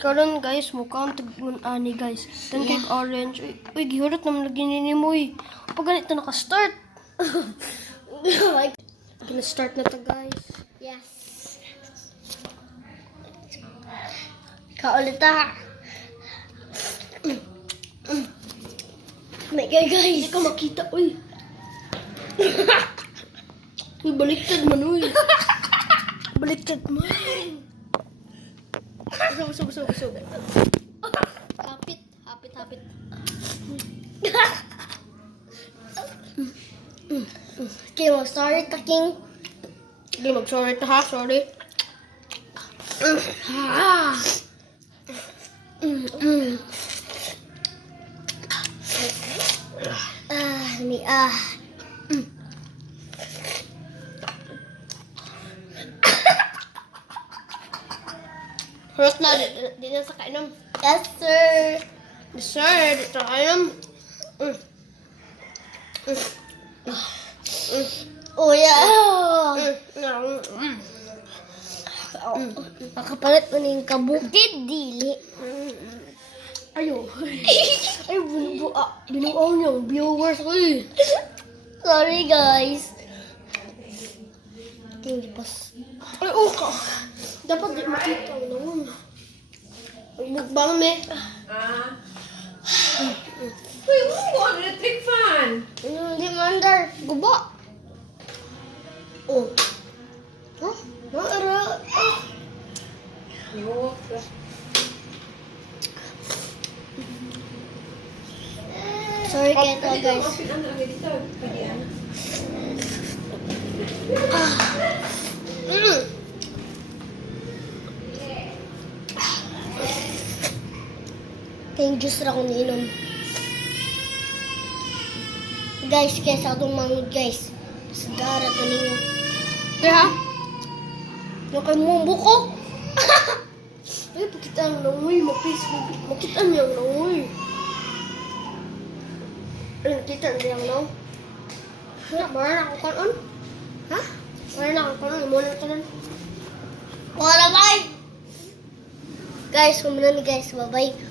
Karon guys, mukhang tag-ani guys. Then cake orange. Uy, gihurot naman lagi ni Moy. Pag ganito naka-start. Gina-start na to guys. Yes. Kaulit ha. My God, guys. Hindi ka makita, uy. Uy, baliktad man, uy. Baliktad man. Usog. Hapit. Okay, sorry, taking. Hindi, mag-sorry to ha, sorry. Harap na, di na sa kainom. Yes, sir. Sir, di sa kainom. Oh, yeah. Makapalit mo na yung kabukid, dili. Ayo. Ay, binuang niyang viewers ko eh. Sorry, guys. Hindi pas. Ay, ka. Dapat di makita ko naman. Magbukbang me. Uy, mo ang electric fan. Hindi mandar. Guba. Oh. Huh? Maara. Yo. Sorry kayo to, guys. Ano ang dito? Padian. Kayong juice ra kong inom. Guys, kesa itong mangod, guys. Sagara to ninyo. Kaya, Yung kay mumbo ko. ay, pakita ang langoy. Makita niya ang langoy. Ay, nakita niya ang langoy. Mara na ako kanon. Ha? Mara na ako kanon. Muna kanon. Wala, bye! Guys, kumuna ni guys. Bye-bye.